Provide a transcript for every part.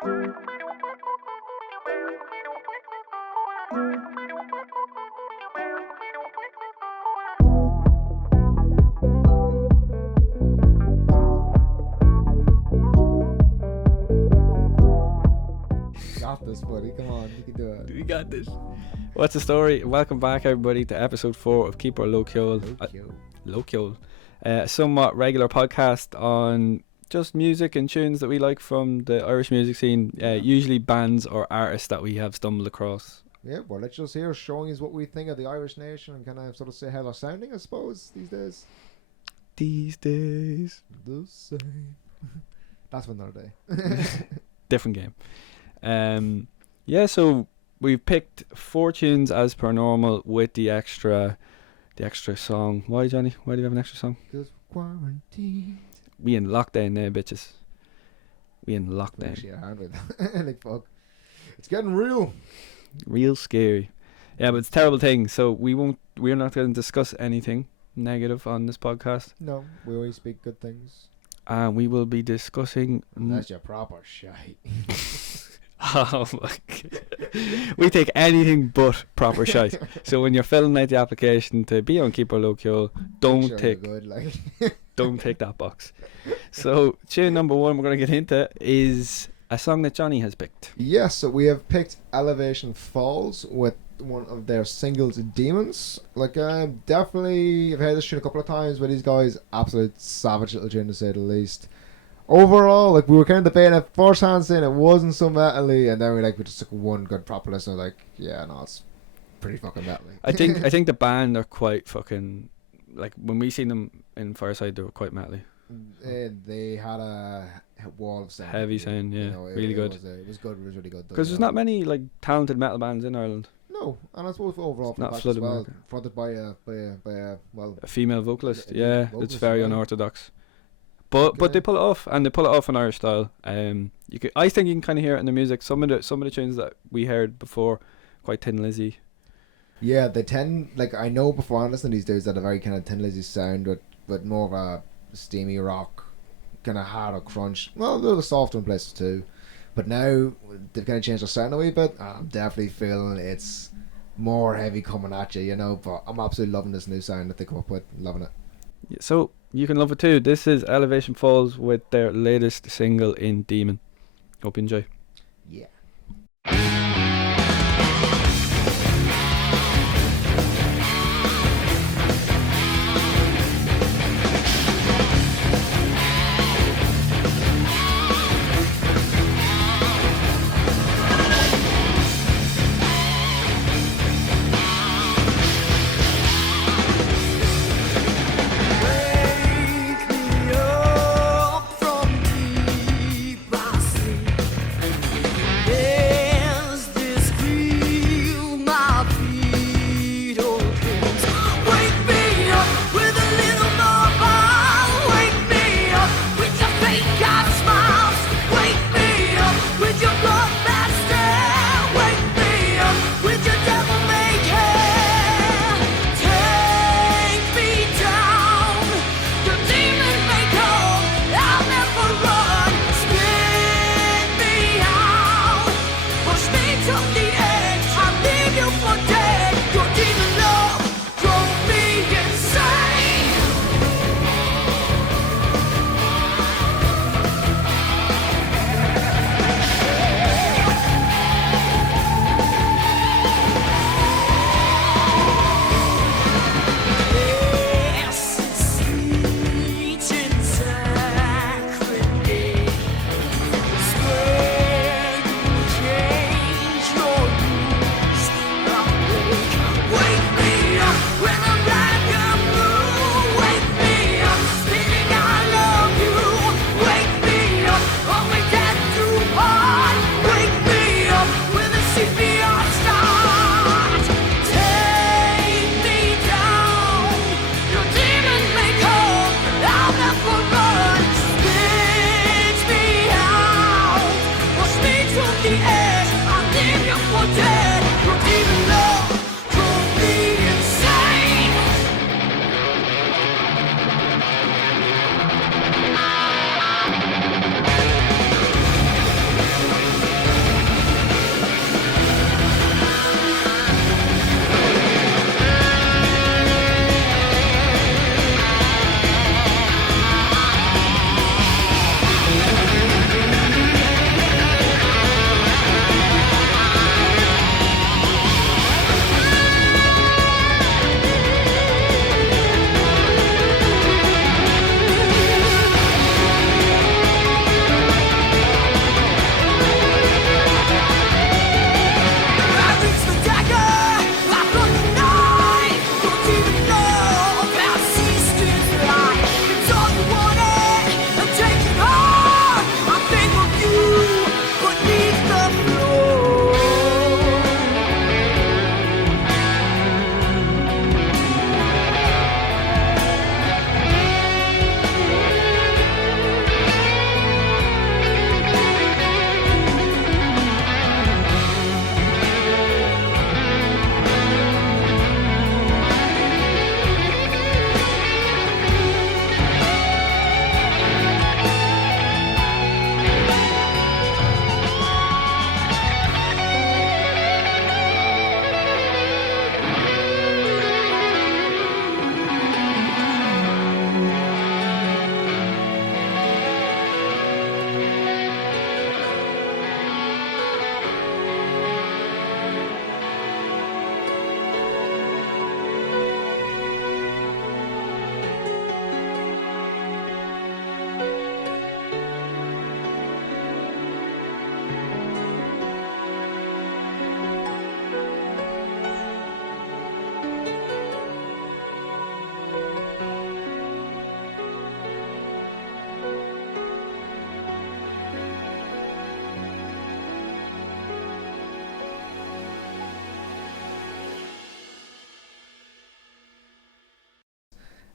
Got this, buddy. Come on, you can do it. We got this. What's the story? Welcome back, everybody, to episode 4 of KeepErLoCeolEp4. A somewhat regular podcast on just music and tunes that we like from the Irish music scene. Usually bands or artists that we have stumbled across. Yeah, well, let's just here showing us what we think of the Irish nation and kind of sort of say how they're sounding, I suppose, these days. These days. The same. That's for another day. Different game. So we've picked 4 tunes as per normal with the extra song. Why, Johnny? Why do you have an extra song? Because quarantine. We in lockdown now, bitches. We in lockdown. Actually, hard with like fuck. It's getting real. Real scary. Yeah, but it's a terrible thing. So we're not going to discuss anything negative on this podcast. No, we always speak good things. We will be discussing. That's your proper shite. Oh my God. We take anything but proper shite. So when you're filling out the application to be on KeepErLoCeol, don't take that box. So tune number 1 we're going to get into is a song that Johnny has picked. Yes, so we have picked Elevation Falls with one of their singles, Demons. Like, definitely, I've heard this tune a couple of times, but these guys, absolute savage little tune to say the least. Overall, like, we were kind of debating at first hand saying it wasn't so metal-y, and then we just took one good proper listen, like, yeah, no, it's pretty fucking metal-y. I think the band are quite fucking, like, when we seen them in Fireside, they were quite metal-y. They had a wall of sound. Heavy sound, yeah, really good. It was good, it was really good. Because there's not many, like, talented metal bands in Ireland. No, and I suppose overall for not the flooded as well, market. fronted by a female vocalist, yeah, it's very unorthodox. But they pull it off, and they pull it off in Irish style. I think you can kind of hear it in the music. Some of the tunes that we heard before, quite Tin Lizzy. Yeah, they tend, like, I know before I listen to these dudes that a very kind of Tin Lizzy sound with more of a steamy rock, kind of harder crunch. Well, a little softer in places too. But now they've kind of changed their sound a wee bit. I'm definitely feeling it's more heavy coming at you, But I'm absolutely loving this new sound that they come up with. Loving it. Yeah, so you can love it too. This is Elevation Falls with their latest single in Demon. Hope you enjoy. Yeah.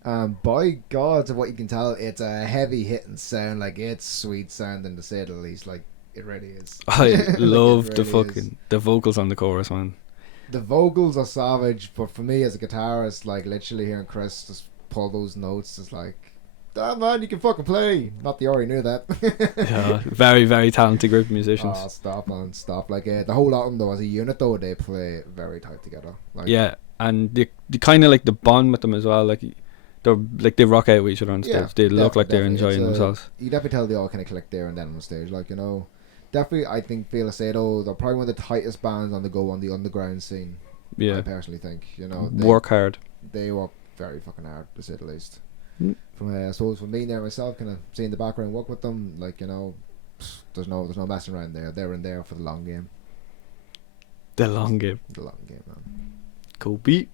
By God, of what you can tell, it's a heavy hitting sound. Like, it's sweet sounding to say the least. Like, it really is. I Like, love it the really fucking is. the vocals on the chorus, man. The vocals are savage, but for me as a guitarist, like literally hearing Chris just pull those notes is like, damn man, you can fucking play. Not that you already knew that. Yeah, very, very talented group of musicians. Oh, stop, man, stop. Like, the whole album though, as a unit though, they play very tight together. Like, Yeah, and they kind of like the bond with them as well. Like they're like they rock out with each other on stage. Yeah, They look like they're definitely. enjoying themselves. You definitely tell they all kind of click there and then on stage. Like, you know, definitely I think Falsetto, they're probably one of the tightest bands on the go on the underground scene. I Yeah, personally think, you know, work hard. they work very fucking hard, to say the least. Mm. From I suppose from being there myself, kind of seeing the background work with them, like, you know, there's no messing around there. They're in there for the long game. The long game. The long game, man. Cool beat.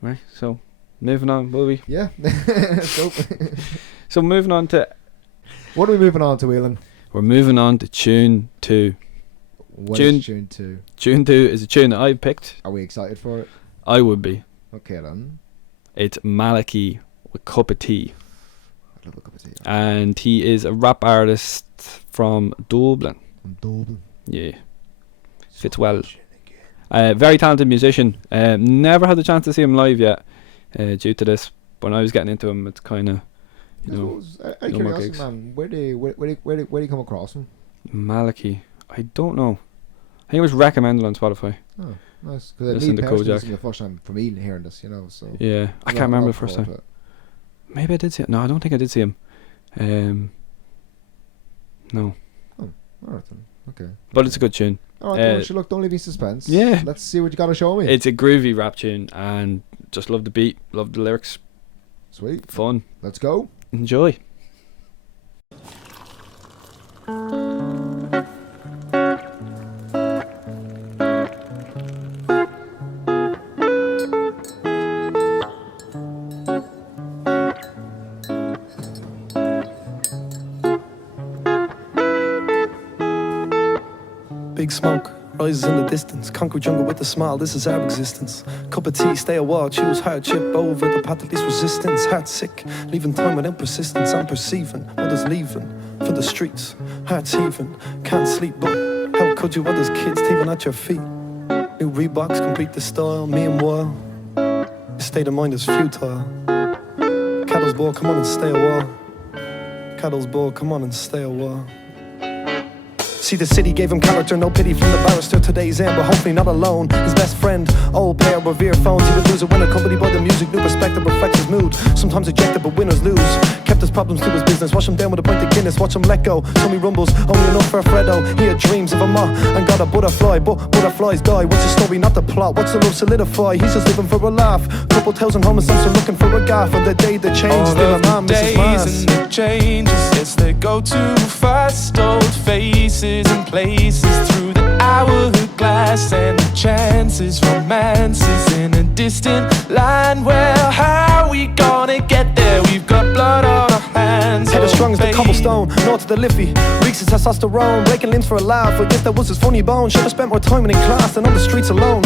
Right, so moving on, will we? Yeah. Dope. So moving on to What are we moving on to, Whelan? we're moving on to tune 2. What Tune- is tune 2? Tune 2 is a tune that I've picked. Are we excited for it? I would be. Okay then. It's Malachi with Cup of Tea, I love a cup of tea. and he is a rap artist from Dublin. I'm Dublin. Yeah, fits well. Very talented musician. Never had the chance to see him live yet, due to this. When I was getting into him, it's kind of, you know, I no more curiosity, gigs. man. Where do you come across him? Malachi. I don't know. I think it was recommended on Spotify. Oh, nice. Because Listen to Kojak. this is the first time for me hearing this, you know. So Yeah, I can't remember the first time. Maybe I did see it. No, I don't think I did see him. No, Alright then. Okay. but it's a good tune. Alright, look, don't leave me in suspense. Yeah. Let's see what you got to show me. It's a groovy rap tune, and just love the beat, love the lyrics, Sweet. fun. Let's go. Enjoy. Big smoke rises in the distance. Concrete jungle with a smile, this is our existence. Cup of tea, stay a while, choose hardship over the path of least resistance. Heart sick, leaving time without persistence. I'm perceiving others leaving for the streets. Hearts heaving, can't sleep, but how could you? Others kids teething at your feet. New Reeboks complete the style. Meanwhile, your state of mind is futile. Cattle's ball, come on and stay a while. Cattle's ball, come on and stay a while. See, the city gave him character, no pity from the barrister. Today's in, but hopefully not alone. His best friend, old pair of earphones. He would lose it when accompanied by the music. New perspective reflects his mood. Sometimes ejected, but winners lose. Kept his problems to his business. Wash him down with a pint of Guinness. Watch him let go. So many rumbles, only enough for a Freddo. He had dreams of a moth and got a butterfly. But butterflies die. What's the story, not the plot? What's the love solidify? He's just living for a laugh. Couple thousand homies, some still looking for a gaff. And the day that changed, still a man, Mrs. Mass. And the changes, yes, they go too fast. Old faces and places through the hourglass, and the chances, romances in a distant land. Well, how we gonna get there? We've got blood on our hands. Head as strong as the baby. cobblestone, north of the Liffey. Reeks of testosterone, breaking limbs for a laugh. I guess that was his funny bone. Should've spent more time in class than on the streets alone.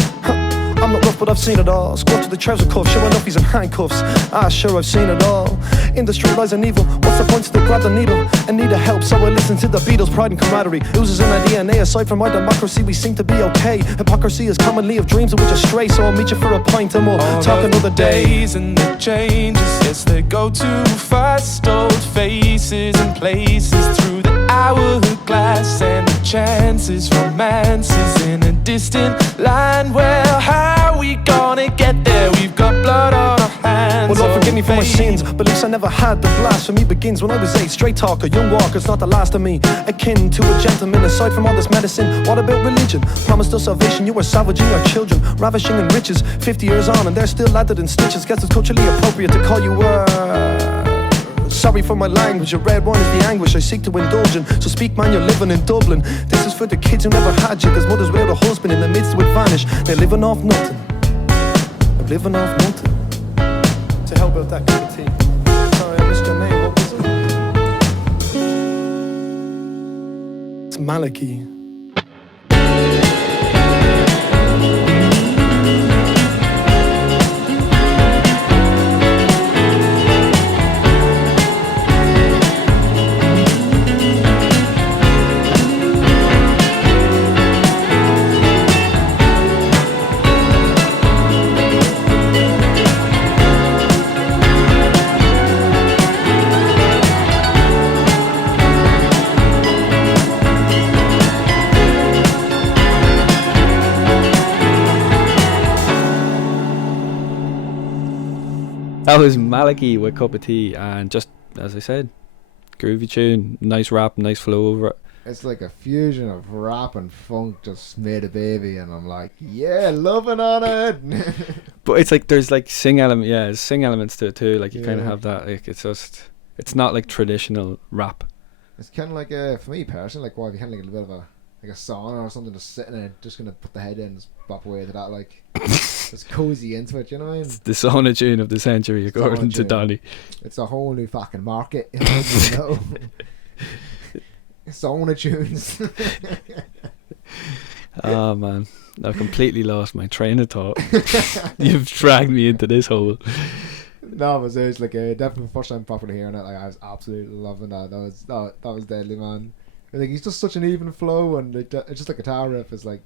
I'm not rough, but I've seen it all. Squat to the trouser cuff, sure enough he's in handcuffs. Ah, sure, I've seen it all. Industry lies an evil. What's the point to grab the needle and need a help? So I listen to the Beatles, pride and camaraderie. Oozes in our DNA. Aside from our democracy, we seem to be okay. Hypocrisy is commonly of dreams of which astray. So I'll meet you for a pint and we'll All talk of another the day. days and the changes, yes, they go too fast. Old faces and places through the hourglass, and the chances, romances in a distant land. Well, how we gonna get there? We've got blood on our hands. Well, Lord, forgive me for my baby. sins. Beliefs I never had. The blasphemy begins when I was 8. Straight talker, young walker's not the last of me. Akin to a gentleman. Aside from all this medicine, what about religion? Promised us salvation, you were savaging our children, ravishing in riches. 50 years on, and they're still lathered in stitches. Guess it's culturally appropriate to call you sorry for my language. A red wine is the anguish I seek to indulge in. So speak, man, you're living in Dublin. This is for the kids who never had you. There's mothers without a husband in the midst would vanish. They're living off nothing. They're living off nothing. To help out that cup of tea. Sorry, I missed your name. What was it? It's Malachi. That was Maliki with Cup of Tea, and just as I said, groovy tune, nice rap, nice flow over it. It's like a fusion of rap and funk just made a baby, and I'm like, yeah, loving on it. But it's like there's like sing elements to it too. Like you kind of have that. Like it's not like traditional rap. It's kind of like for me personally, like, if you had like a bit of a sauna or something, just sitting in it, just gonna put the head in and just bop away to that, like, just cozy into it. You know what I mean? It's the sauna tune of the century, according to Donny. It's a whole new fucking market. You know. Sauna tunes. Oh man, I've completely lost my train of thought. You've dragged me into this hole. No, but it's like definitely first time properly hearing it. Like, I was absolutely loving that. That was deadly, man. Like, he's just such an even flow, and it's just like a guitar riff is like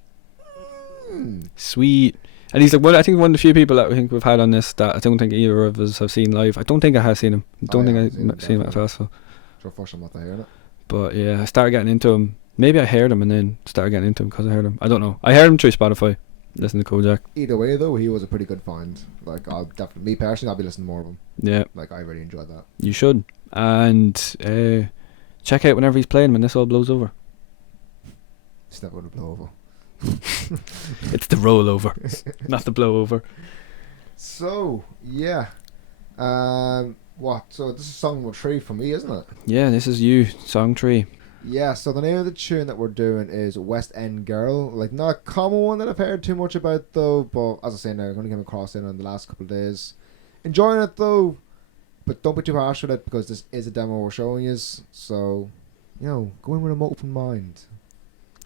sweet. And he's like I think one of the few people that I think we've had on this that I don't think either of us have seen live. I don't think I have seen him. I don't think I've seen him at a festival. So first time after hearing it. But yeah, I started getting into him. Maybe I heard him and then started getting into him because I heard him. I don't know. I heard him through Spotify. Listen to Kojak. Either way, though, he was a pretty good find. Like, me personally, I'll be listening to more of him. Yeah. Like, I really enjoyed that. You should. And check out whenever he's playing when this all blows over. It's never going to blow over. It's the rollover, not the blow over. So, yeah. What? So this is song number 3 for me, isn't it? Yeah, this is you, song 3. Yeah, so the name of the tune that we're doing is West End Girl. Like, not a common one that I've heard too much about, though, but as I say now, I've only come across it in the last couple of days. Enjoying it, though, but don't be too harsh with it, because this is a demo we're showing you, so, you know, go in with an open mind.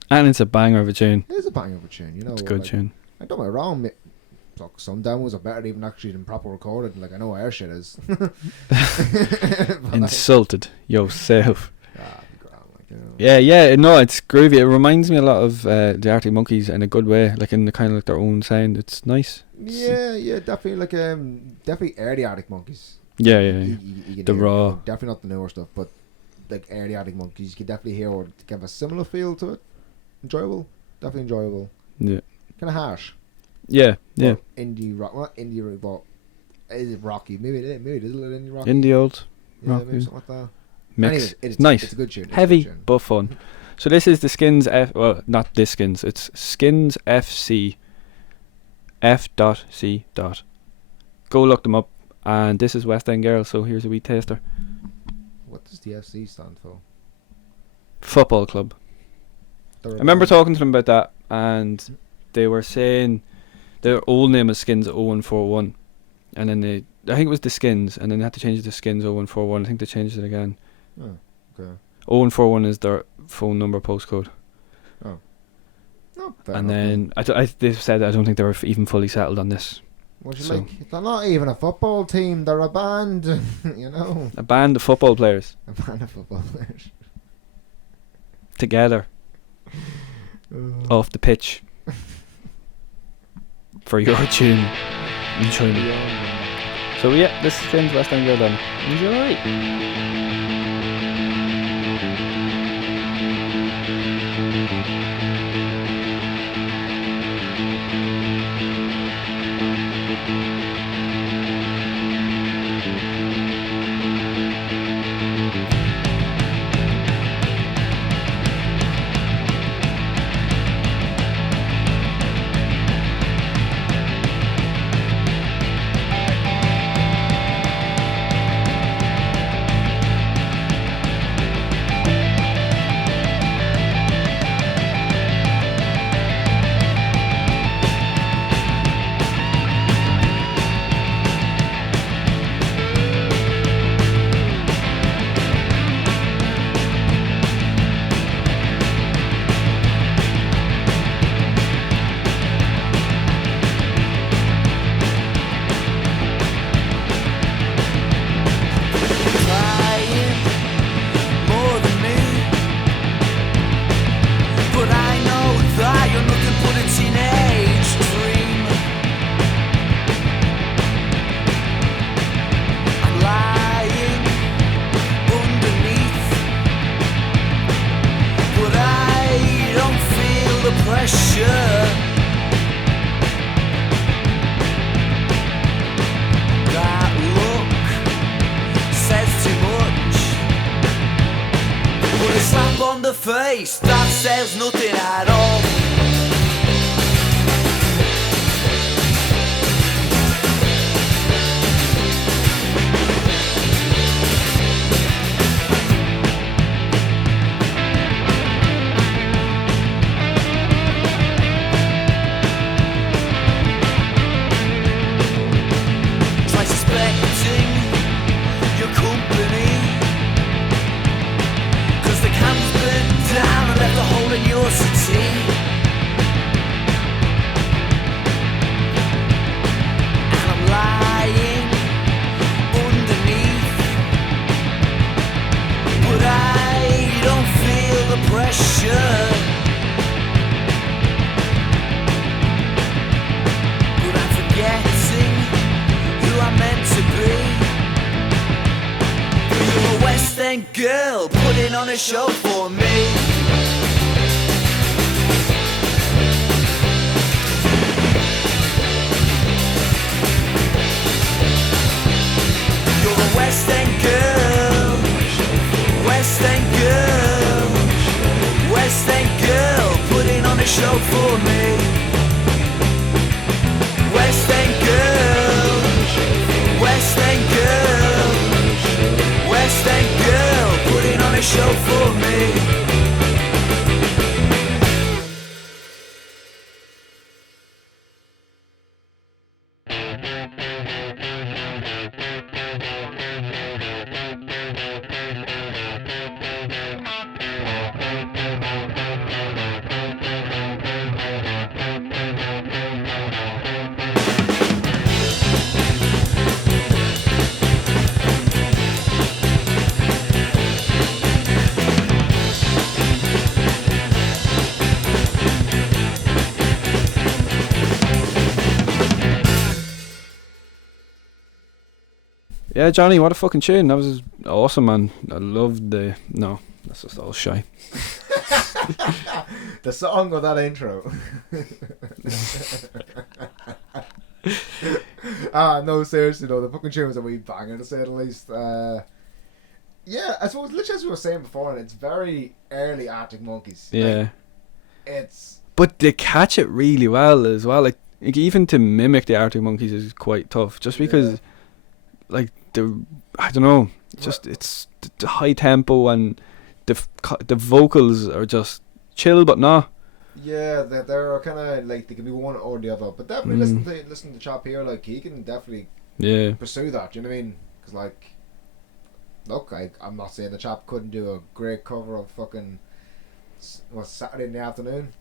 And it's a banger of a tune. It is a banger of a tune, you know. It's a good tune. I don't get me wrong, some demos are better even actually than proper recorded. Like, I know our shit is. Insulted yourself. You know. Yeah, no, it's groovy. It reminds me a lot of the Arctic Monkeys in a good way, like in the kind of like their own sound. It's nice. Yeah, definitely like definitely early Arctic Monkeys. Yeah. You The raw. Definitely not the newer stuff, but like early Arctic Monkeys, you can definitely hear or give a similar feel to it. Enjoyable, definitely enjoyable. Yeah. Kind of harsh. Yeah. Or indie rock, well, not indie rock, but is it rocky? Maybe it is a little indie rocky. Indie old. Yeah, rock, maybe something like that. Mix. Anyways, it's nice. It's a good tune. Heavy but fun. So this is the Skins well, not this Skins. It's Skins FC F.C. Go look them up. And this is West End Girl. So here's a wee taster. What does the FC stand for? Football club. I remember talking to them about that, and they were saying their old name is Skins 0141, and then I think it was the Skins, and then they had to change it to Skins 0141. I think they changed it again. Oh, okay. 0141 is their phone number postcode. Oh. No, and then they said I don't think they were even fully settled on this. What you like? They're not even a football team. They're a band. You know. A band of football players. A band of football players. Together. Off the pitch. For your tune. Enjoy me. So yeah, this is Skins West End Girl then. Enjoy. That face, that says nothing at all. Girl, putting on a show for me. You're a West End girl, West End girl, West End girl, putting on a show for me. West End girl, West End girl, West End girl, putting on a show for me. Yeah, Johnny, what a fucking tune. That was awesome, man. I loved the... No, that's just all shy. The song or that intro? No, seriously though, the fucking tune was a wee banger to say the least. Yeah, I suppose literally as we were saying before, and it's very early Arctic Monkeys. Yeah. Like, it's... But they catch it really well as well. Like even to mimic the Arctic Monkeys is quite tough. Just because, like, I don't know, just it's the high tempo and the vocals are just chill, but not. Yeah, they're kind of like they can be one or the other. But definitely listen to Chop here. Like he can definitely pursue that. You know what I mean? Because like, look, I'm not saying the chap couldn't do a great cover of fucking Saturday in the Afternoon.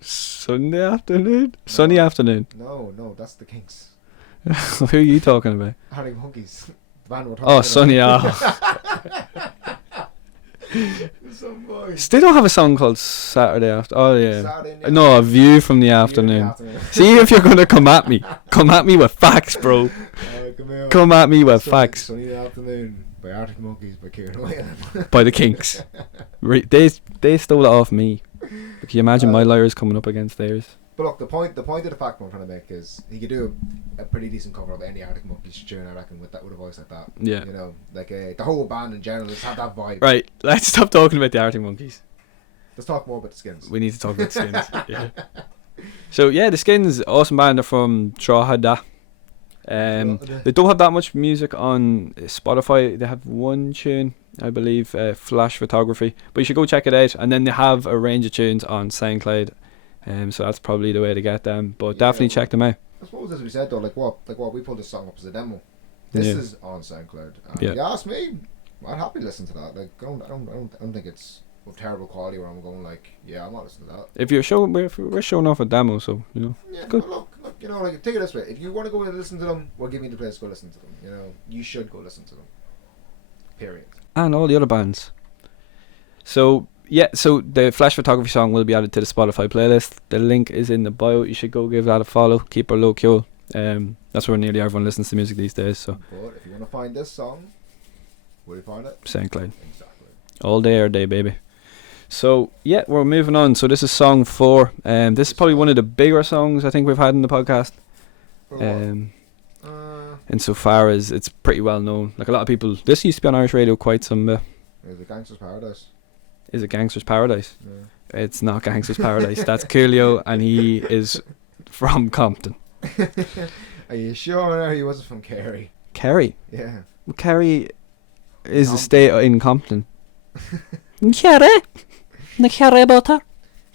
Sunday afternoon? Sunny afternoon? No, that's the Kinks. Who are you talking about? Arctic Monkeys. The band we're talking about. Sunny. Some boys. They don't have a song called Saturday After. Oh yeah. Saturday No, A View from the Afternoon. See if you're gonna come at me. Come at me with facts, bro. Come at me with facts. Sunny Afternoon by Arctic Monkeys by KeepErLoCeolEp4. By the Kinks. They stole it off me. Can you imagine my lyres coming up against theirs? But look, the point of the fact I'm trying to make is he could do a pretty decent cover of any Arctic Monkeys tune, I reckon, with a voice like that. Yeah. You know, like the whole band in general just had that vibe. Right, let's stop talking about the Arctic Monkeys. Let's talk more about the Skins. We need to talk about the Skins. Yeah. So yeah, the Skins, awesome band. They're from Drogheda. They don't have that much music on Spotify. They have one tune, I believe, Flash Photography. But you should go check it out. And then they have a range of tunes on SoundCloud. So that's probably the way to get them. But definitely check them out. I suppose as we said though, like what we pulled this song up as a demo. This is on SoundCloud. And if you ask me, I'd happily listen to that. Like I don't think it's of terrible quality where I'm going like, yeah, I'm not listening to that. If we're showing off a demo, so you know. Yeah, good. Look, you know, like take it this way. If you want to go and listen to them, we're giving you the place to go listen to them. You know, you should go listen to them. Period. And all the other bands. So yeah, so the Flash Photography song will be added to the Spotify playlist. The link is in the bio. You should go give that a follow. KeepErLoCeolEp4. That's where nearly everyone listens to music these days. So. But if you want to find this song, where do you find it? SoundCloud. Exactly. All day, every day, baby. So yeah, we're moving on. So this is song 4. This is probably one of the bigger songs I think we've had in the podcast. Insofar as it's pretty well known. Like a lot of people, this used to be on Irish radio quite some. Is it Gangster's Paradise? Is it Gangster's Paradise? Yeah. It's not Gangster's Paradise. That's Coolio, and he is from Compton. Are you sure? No, he wasn't from Kerry. Kerry? Yeah. Well, Kerry is a Compton. state in Compton. Kerry? The Kerry butter?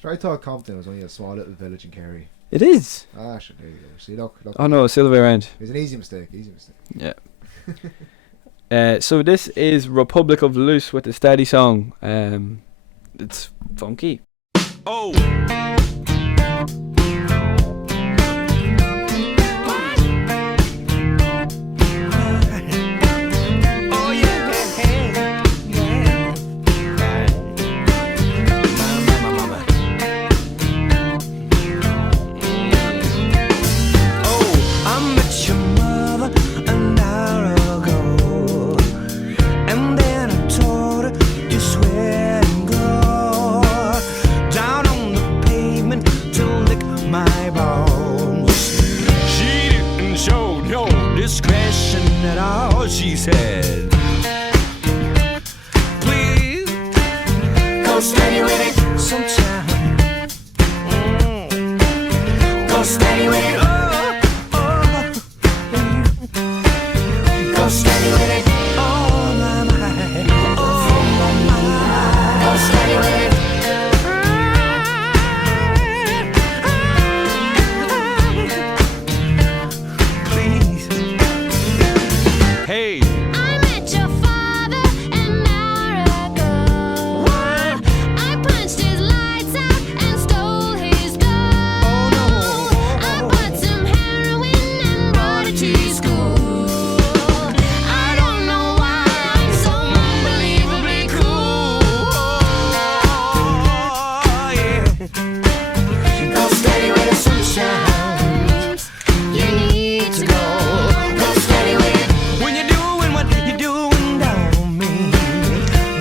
Sure, I thought Compton was only a small little village in Kerry. It is. Ah, sure, there you go. See, look. Oh no, it's the other way around. It was an easy mistake. Yeah. So this is Republic of Loose with the Steady song. It's funky. Oh. She said, please go steady with it sometime. Go steady with it. Oh. Go steady with it. Oh my mind. Oh my mind. Go steady with it. Hey. I met your father an hour ago. What? I punched his lights out and stole his gold. Oh no. I bought some heroin and brought it to school. I don't know why I'm so unbelievably cool. Oh, yeah. Go steady with the sunshine. You need to go. Go steady with it. When you're doing what you're doing down me.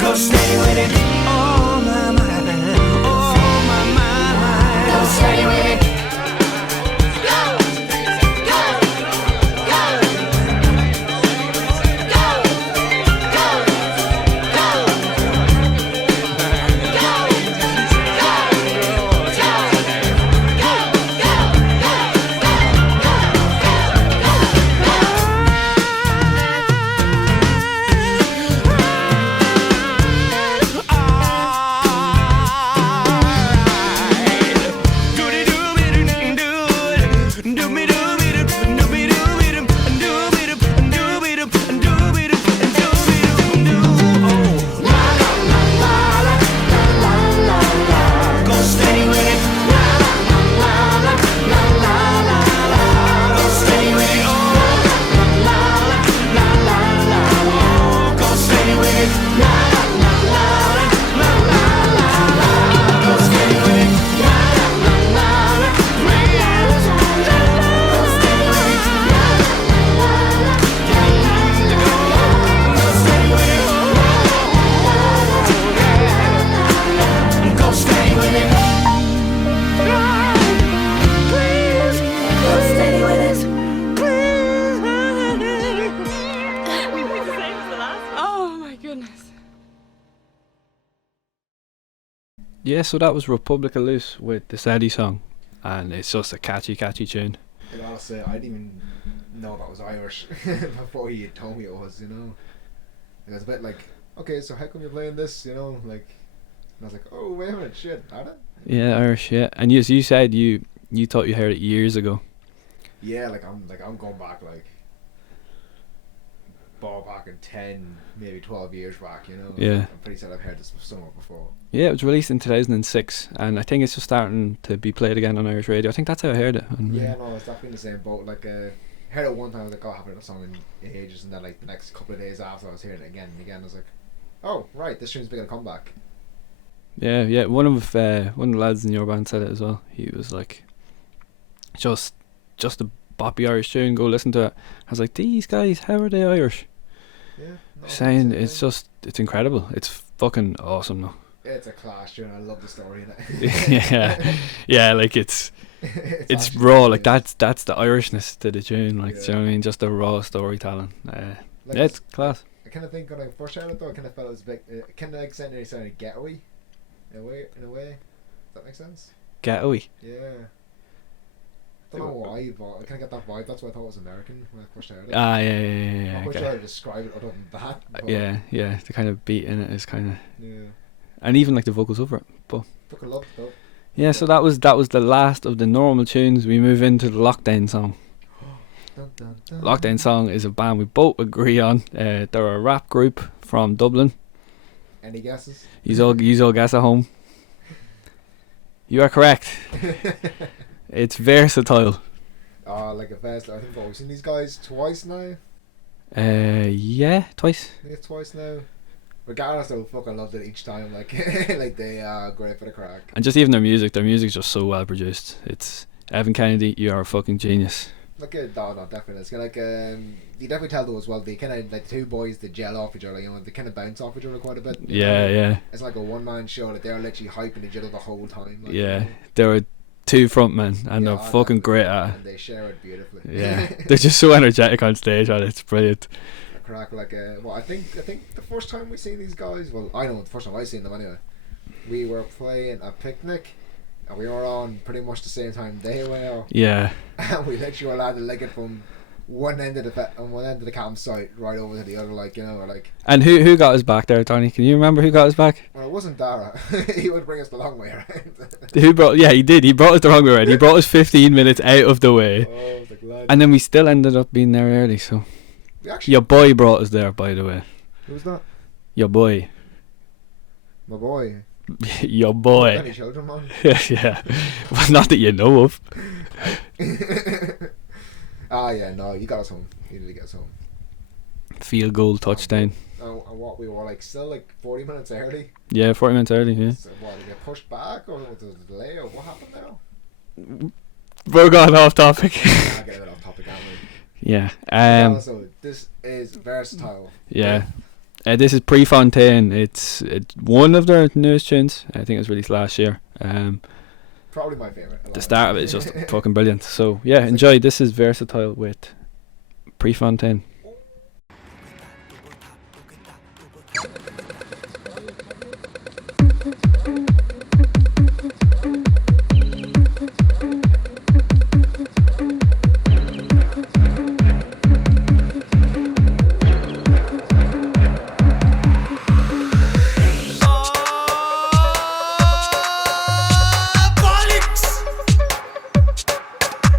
Go steady with it. Oh my mind. Oh my mind. Go steady with it. Go, go, Yeah, so that was Republic of Loose with the Steady song, and it's just a catchy tune. I gotta say, I didn't even know that was Irish before he had told me it was, you know. It was a bit like, okay, so how come you're playing this, you know, like, and I was like, oh, wait a minute, shit, are they? Yeah, Irish, yeah. And as you said, you thought you heard it years ago. Yeah, I'm going back, like, ballpark in 10, maybe 12 years back, you know. Yeah. I'm pretty certain I've heard this somewhere before. Yeah, it was released in 2006, and I think it's just starting to be played again on Irish radio. I think that's how I heard it. Yeah, no, it's definitely in the same boat. Like, heard it one time, I was like, oh, I haven't heard a song in ages, and then, like, the next couple of days after, I was hearing it again and again. I was like, oh, right, this tune's making a comeback. Yeah. One of the lads in your band said it as well. He was like, just a boppy Irish tune. Go listen to it. I was like, these guys, how are they Irish? Yeah. No, Saying it's incredible. It's fucking awesome though. It's a class tune. I love the story in it. yeah. Like it's raw. Like that's the Irishness to the tune. Like, do you know what I mean? Just the raw storytelling. Like yeah, it's class. I kind of think when I first heard it though, I kind of felt it was a bit, kind of like sounded ghetto-y, in a way. Does that make sense? Ghetto-y. Yeah. Don't know why, but I kind of get that vibe. That's why I thought it was American when I first heard it. Ah, yeah. I'm not Okay. sure how to describe it other than that. But Yeah. The kind of beat in it is kind of, Yeah. and even like the vocals over it. But Took a lot though. yeah, so that was the last of the normal tunes. We move into the Lockdown song. Dun, dun, dun. Lockdown song is a band we both agree on. They're a rap group from Dublin. Any guesses? You all guess at home. You are correct. It's Versatile. Like a fast. I think I've seen these guys twice now. Yeah, twice. I think it's twice now. Regardless, I fucking loved it each time. Like, like they are great for the crack. And just even their music's just so well produced. It's Evan Kennedy, you are a fucking genius. Like, no, definitely. It's kind of like, you definitely tell though as well. They kind of like the two boys, they gel off each other. You know, they kind of bounce off each other quite a bit. You know? Yeah. It's like a one-man show that they're literally hyping each other the whole time. Like, Yeah, you know? there are two frontmen and Yeah, they're fucking great at it. And they share it beautifully. Yeah, they're just so energetic on stage and it's brilliant. Crack like well, I think the first time we seen these guys, well, I know the first time I seen them anyway, we were playing a picnic and we were on pretty much the same time they were. Yeah. And we literally were allowed to leg it from one end of the campsite right over to the other, like, you know, like. And who got us back there, Tony? Can you remember who got us back? Well, it wasn't Dara. He would bring us the long way around. Who brought? Yeah, he did. He brought us the wrong way around. He brought us 15 minutes out of the way, Oh, I was like, lad. and then we still ended up being there early. So We actually, your boy brought us there, by the way. who's that? Your boy. My boy. Your boy. Any children, man? Yeah. Well, not that you know of. Yeah, no, you got us home. You need to get us home. Field goal touchdown. And what, we were like still like 40 minutes early. Yeah, 40 minutes early. Yeah. So what, did it get pushed back or was there a delay or what happened now? We're going off topic. I'll get it off topic, aren't we? Yeah. So this is Versatile. Yeah. This is Prefontaine. It's one of their newest tunes. I think it was released last year. Probably my favourite. The start of it is just fucking brilliant. So yeah, enjoy. This is Versatile with Prefontaine.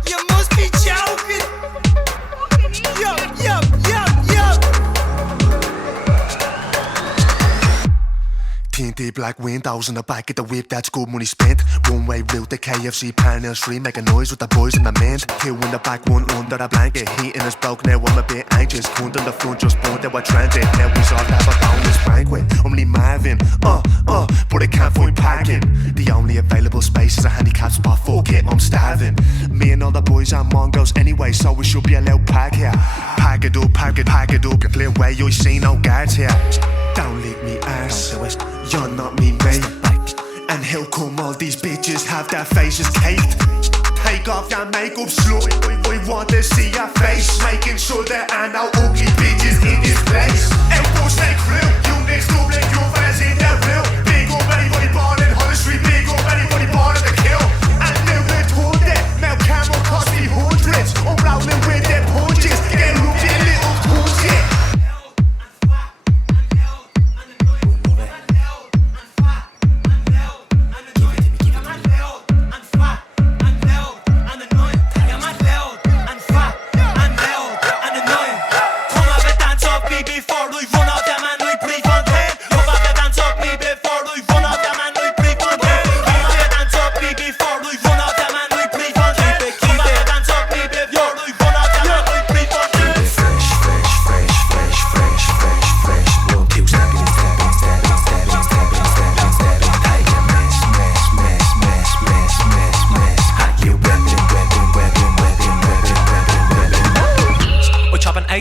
You must be joking. Yup. TNT black windows in the back of the whip, that's good money spent. One way route, the KFC Pioneer Street, making noise with the boys in the mint. Kill in the back, one under the blanket, heat in his broke, now I'm a bit anxious. Cunt in the front, just born, they were transit. Now we sort of have a bonus banquet. I'm only Marvin, but I can't find parking. The only available space is a handicap spot, fuck it, I'm starving. Me and all the boys are Mongols anyway, so we should be allowed park here. Pack it up, you clear way, you see no guards here. Don't lick me ass, you're not me mate. And how come all these bitches have their faces caked? Take off your makeup, slut, we want to see your face. Making sure there are no ugly bitches in this place. And what's that crew? You next door, like your fans in their real. Big up anybody born in Holland Street, big up anybody born in the kill. And now they're told that Mount Carmel cost me hundreds. I'm rolling with their punches, get up their little tools, yeah.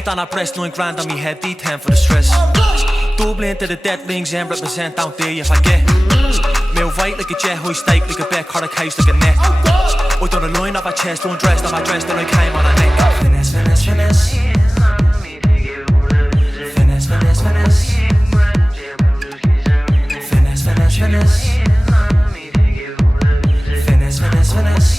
On our breast, 9 grand on me head, D10 for the stress. Dublin to the dead rings and represent down there if I get. Meal white like a jet, high steak like a bet, cut a case like a net. I done a line off my chest, undressed on my dress, then I came on a neck. Finesse. finesse. Finesse, finesse, finesse.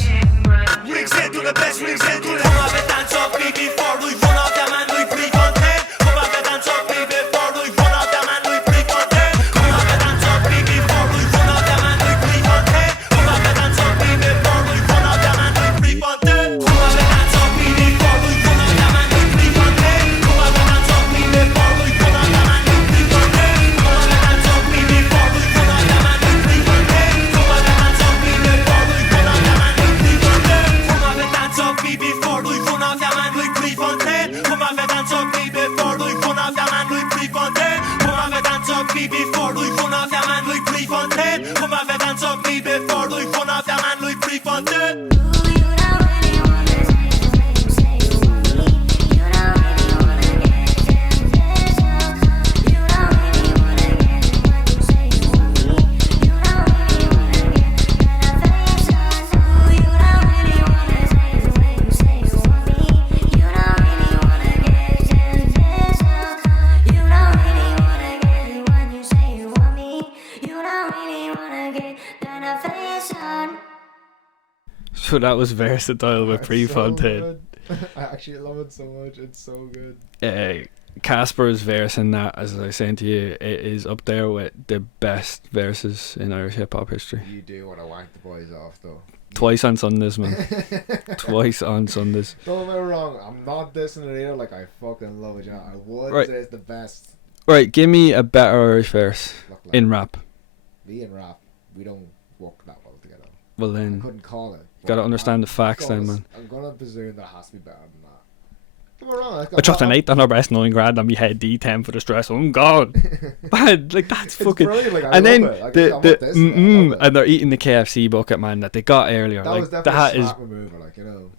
Rings into the best, rings into the Kom af et dans op, baby, for du runder der man nu i Prefontaine. Kom af et dans op, baby, for du runder der man nu i Prefontaine. Kom af et dans op, baby, for du runder der man nu i Prefontaine. Kom af et dans op, baby, for du runder der man nu i Prefontaine. Kom af et dans op, baby, for du runder der man nu i Prefontaine. Kom af et dans op, baby, for du runder der man nu i Prefontaine. Kom af et dans op, baby, for du runder der man nu i Prefontaine. Kom af et dans op, baby, for du runder der man nu i Prefontaine. Kom af et dans op, baby, for du runder der man nu i Prefontaine. Kom af et dans op, baby, for du runder der man nu i Prefontaine. Kom af et dans op, baby, for du runder der man nu i Prefontaine. Kom af et dans op, baby, for du runder der man nu i Prefontaine. So that was Versatile with That's Prefontaine. so good. I actually love it so much. It's so good. Casper's verse in that, as I was saying to you, it is up there with the best verses in Irish hip hop history. You do want to wank the boys off, though. Twice on Sundays, man. Twice on Sundays. Don't get me wrong. I'm not dissing it either. Like, I fucking love it. You know, I would Right. say it's the best. Right, give me a better Irish verse Look, like, in rap. me and rap, we don't work that well together. Well I then, couldn't call it. gotta but understand the facts then, man. I'm gonna presume that it has to be better than that. Don't get me wrong. Like, I dropped an 8 on her breast, 9 grand on me head, D10 for the stress. I'm gone. Man, like that's It's fucking. brilliant, like, I And love then it. Like, I the want this, I love it. and they're eating the KFC bucket, man, that they got earlier. That Like was definitely that a is smart maneuver, like, you know.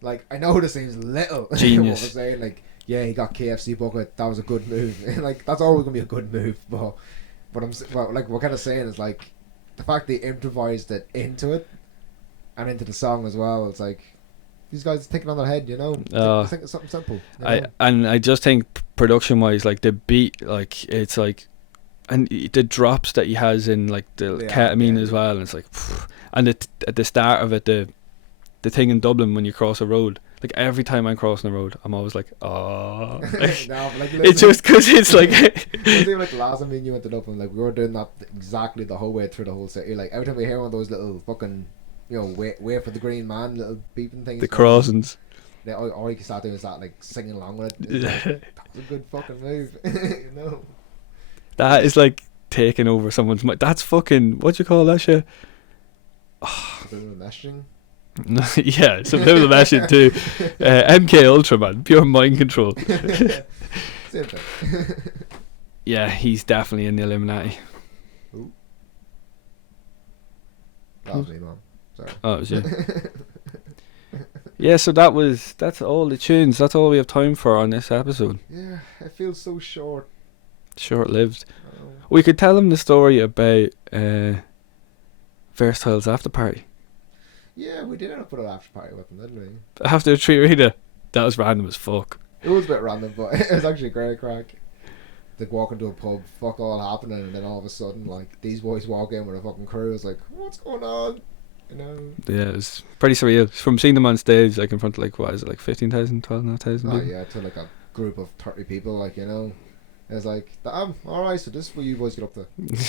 Like, I know this seems little. Genius. What we're saying, like, yeah, he got KFC bucket. That was a good move. Like, that's always gonna be a good move. But like, we're kind of saying is like the fact they improvised it into it and into the song as well. It's like these guys are thinking on their head, you know. Think it's something simple. You know? I just think production wise, like the beat, like it's like, and the drops that he has in like the ketamine as well, and it's like, and at the start of it, the thing in Dublin when you cross a road, like every time I'm crossing the road, I'm always like, oh, No, but, like, it's just because it's like, even like the last time me and you went to Dublin, like we were doing that exactly the whole way through the whole city. Like every time we hear one of those little fucking, you know, wait for the green man, little beeping things. the crossings. All you can start doing is that, like singing along with it. It's like, that's a good fucking move, you know. That is like taking over someone's mind. That's fucking, what do you call that shit? Doing messaging. Yeah, subliminal messaging too. MK Ultra, man, pure mind control. Same thing. Yeah, he's definitely in the Illuminati. That was me, man. Sorry. Oh, it was you. Yeah, so that's all the tunes. That's all we have time for on this episode. Yeah, it feels so short. Short-lived. Oh. We could tell them the story about Versatile's after party. Yeah, we did end up with an after party with them, didn't we? After the Tree Reader. That was random as fuck. It was a bit random, but it was actually a great crack. Like walk into a pub, fuck all happening, and then all of a sudden, like these boys walk in with a fucking crew. It's like, what's going on? You know? Yeah, it was pretty surreal. From seeing them on stage, like in front of like, what is it, like 15,000, 12,500 Oh people? yeah, to like a group of 30 people, like, you know. It's like, damn, alright, so this is what you boys get up to.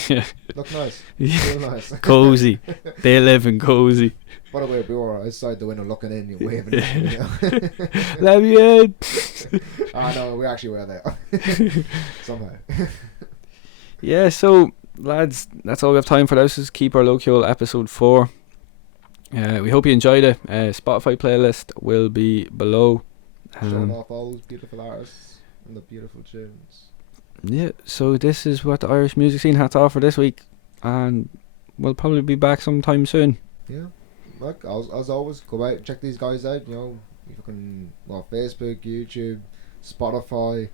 Yeah. Look nice. Yeah. Feel nice. Cozy. They live in cozy. By the way, we were outside the window looking in, you're waving at me, you know. Let me in. No, we actually were there. Somehow. Yeah, so lads, that's all we have time for. This is Keep Our Local episode 4. We hope you enjoyed it. Spotify playlist will be below. Showing off all those beautiful artists and the beautiful tunes. Yeah, so this is what the Irish music scene had to offer this week, and we'll probably be back sometime soon. Yeah, look, as always, go out and check these guys out. You know, you can Facebook, YouTube, Spotify. You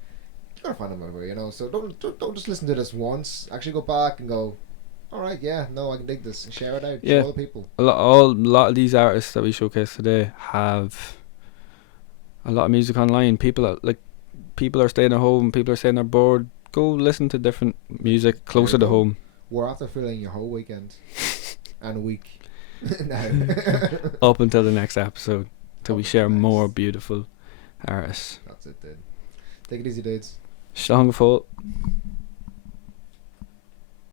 gotta find them everywhere. You know, so don't just listen to this once. Actually, go back and go, all right, yeah, no, I can dig this. And share it out. Yeah. Show other people. A lot of these artists that we showcased today have a lot of music online. People are staying at home. People are saying they're bored. Go listen to different music closer to home. We're after filling your whole weekend and a week. No. Up until the next episode, till we Up share until more next. beautiful artists. That's it, dude. Take it easy, dudes. Strong full.